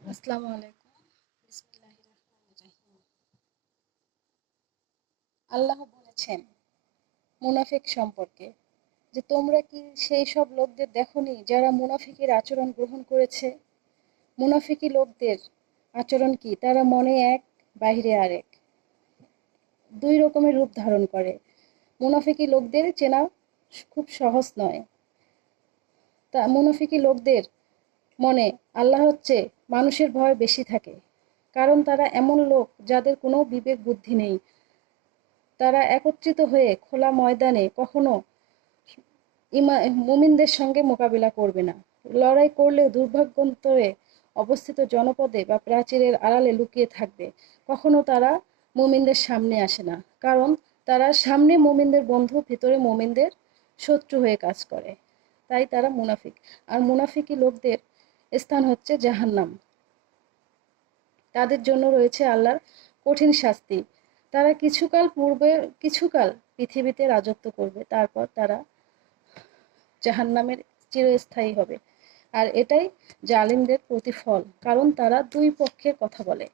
আসসালামু আলাইকুম। বিসমিল্লাহির রহমানির রহিম। আল্লাহ বলেছেন মুনাফিক সম্পর্কে যে তোমরা কি সেই সব লোকদের দেখোনি যারা মুনাফিকের আচরণ গ্রহণ করেছে। মুনাফিকি লোকদের আচরণ কি, তারা মনে এক বাহিরে আরেক, দুই রকমের রূপ ধারণ করে। মুনাফিকি লোকদের চেনা খুব সহজ নয়। তা মুনাফিকি লোকদের মনে আল্লাহ হচ্ছে মানুষের ভয় বেশি থাকে, কারণ তারা এমন লোক যাদের কোনো বিবেক বুদ্ধি নেই। তারা একত্রিত হয়ে খোলা ময়দানে কখনো মুমিনদের সঙ্গে মোকাবিলা করবে না। লড়াই করলেও দুর্ভাগ্যন্তরে অবস্থিত জনপদে বা প্রাচীরের আড়ালে লুকিয়ে থাকবে। কখনো তারা মুমিনদের সামনে আসে না, কারণ তারা সামনে মুমিনদের বন্ধু, ভিতরে মুমিনদের শত্রু হয়ে কাজ করে। তাই তারা মুনাফিক। আর মুনাফিকি লোকদের স্থান হচ্ছে জাহান্নাম। তাদের জন্য রয়েছে আল্লাহর কঠিন শাস্তি। তারা কিছুকাল পৃথিবীতে রাজত্ব করবে, তারপর তারা জাহান্নামের চিরস্থায়ী হবে। আর এটাই জালিমদের প্রতিফল, কারণ তারা দুই পক্ষের কথা বলে।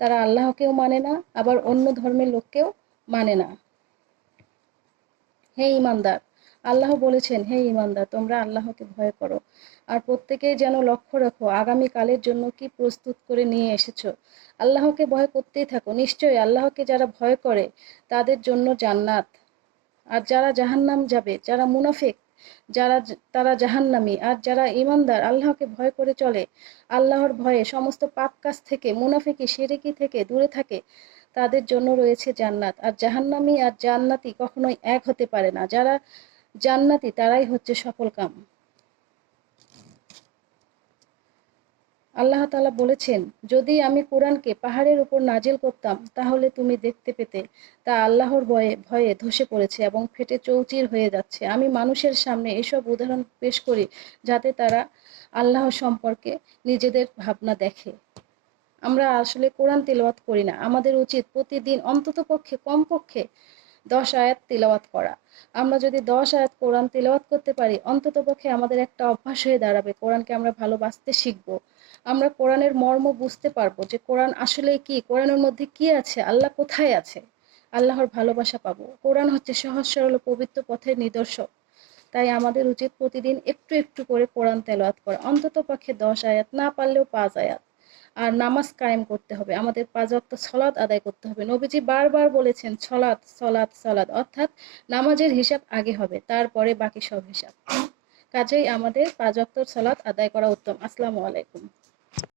তারা আল্লাহকেও মানে না, আবার অন্য ধর্মের লোককেও মানে না। হে ঈমানদার, আল্লাহ বলেছেন, হে ঈমানদার, তোমরা আল্লাহকে ভয় করো। আর প্রত্যেকেই যেন লক্ষ্য রাখো আগামী কালের জন্য কি প্রস্তুত করে নিয়ে এসেছো। আল্লাহকে ভয় করতেই থাকো। নিশ্চয়ই আল্লাহকে যারা ভয় করে তাদের জন্য জান্নাত। আর যারা জাহান্নাম যাবে, যারা মুনাফিক, তারা জাহান্নামী। আর যারা ঈমানদার আল্লাহকে ভয় করে চলে, আল্লাহর ভয়ে সমস্ত পাপ কাজ থেকে, মুনাফিকি শিরকি থেকে দূরে থাকে, তাদের জন্য রয়েছে জান্নাত। আর জাহান্নামী আর জান্নাতি কখনোই এক হতে পারে না। যারা জান্নাতি তারাই হচ্ছে সফলকাম। আল্লাহ তাআলা বলেছেন, যদি আমি কোরআনকে পাহাড়ের উপর নাজিল করতাম তাহলে তুমি দেখতে পেতে তা আল্লাহর ভয়ে ভয়ে ধসে পড়েছে এবং ফেটে চৌচির হয়ে যাচ্ছে। আমি মানুষের সামনে এসব উদাহরণ পেশ করি যাতে তারা আল্লাহ সম্পর্কে নিজেদের ভাবনা দেখে। আমরা আসলে কোরআন তিলাওয়াত করি না। আমাদের উচিত প্রতিদিন অন্ততপক্ষে কমপক্ষে 10 আয়াত তিলাওয়াত করা। আমরা যদি 10 আয়াত কোরআন তিলাওয়াত করতে পারি, অন্ততপক্ষে আমাদের একটা অভ্যাস হয়ে দাঁড়াবে। কোরআনকে আমরা ভালোবাসতে শিখব। আমরা কোরআনের মর্ম বুঝতে পারবো যে কোরআন আসলে কি, কোরআনের মধ্যে কি আছে, আল্লাহ কোথায় আছে। আল্লাহর ভালোবাসা পাবো। কোরআন হচ্ছে সহজ সরল ও পবিত্র পথের নিদর্শক। তাই আমাদের উচিত প্রতিদিন একটু একটু করে কোরআন তেলাওয়াত করা। অন্ততপক্ষে 10 আয়াত, না পারলেও 5 আয়াত। আর নামাজ কায়েম করতে হবে। আমাদের 5 ওয়াক্ত সালাত আদায় করতে হবে। নবীজি বারবার বলেছেন সালাত সালাত সালাত, অর্থাৎ নামাজের হিসাব আগে হবে, তারপরে বাকি সব হিসাব। কাজেই আমাদের 5 ওয়াক্ত সালাত আদায় করা উত্তম। আসসালামু আলাইকুম।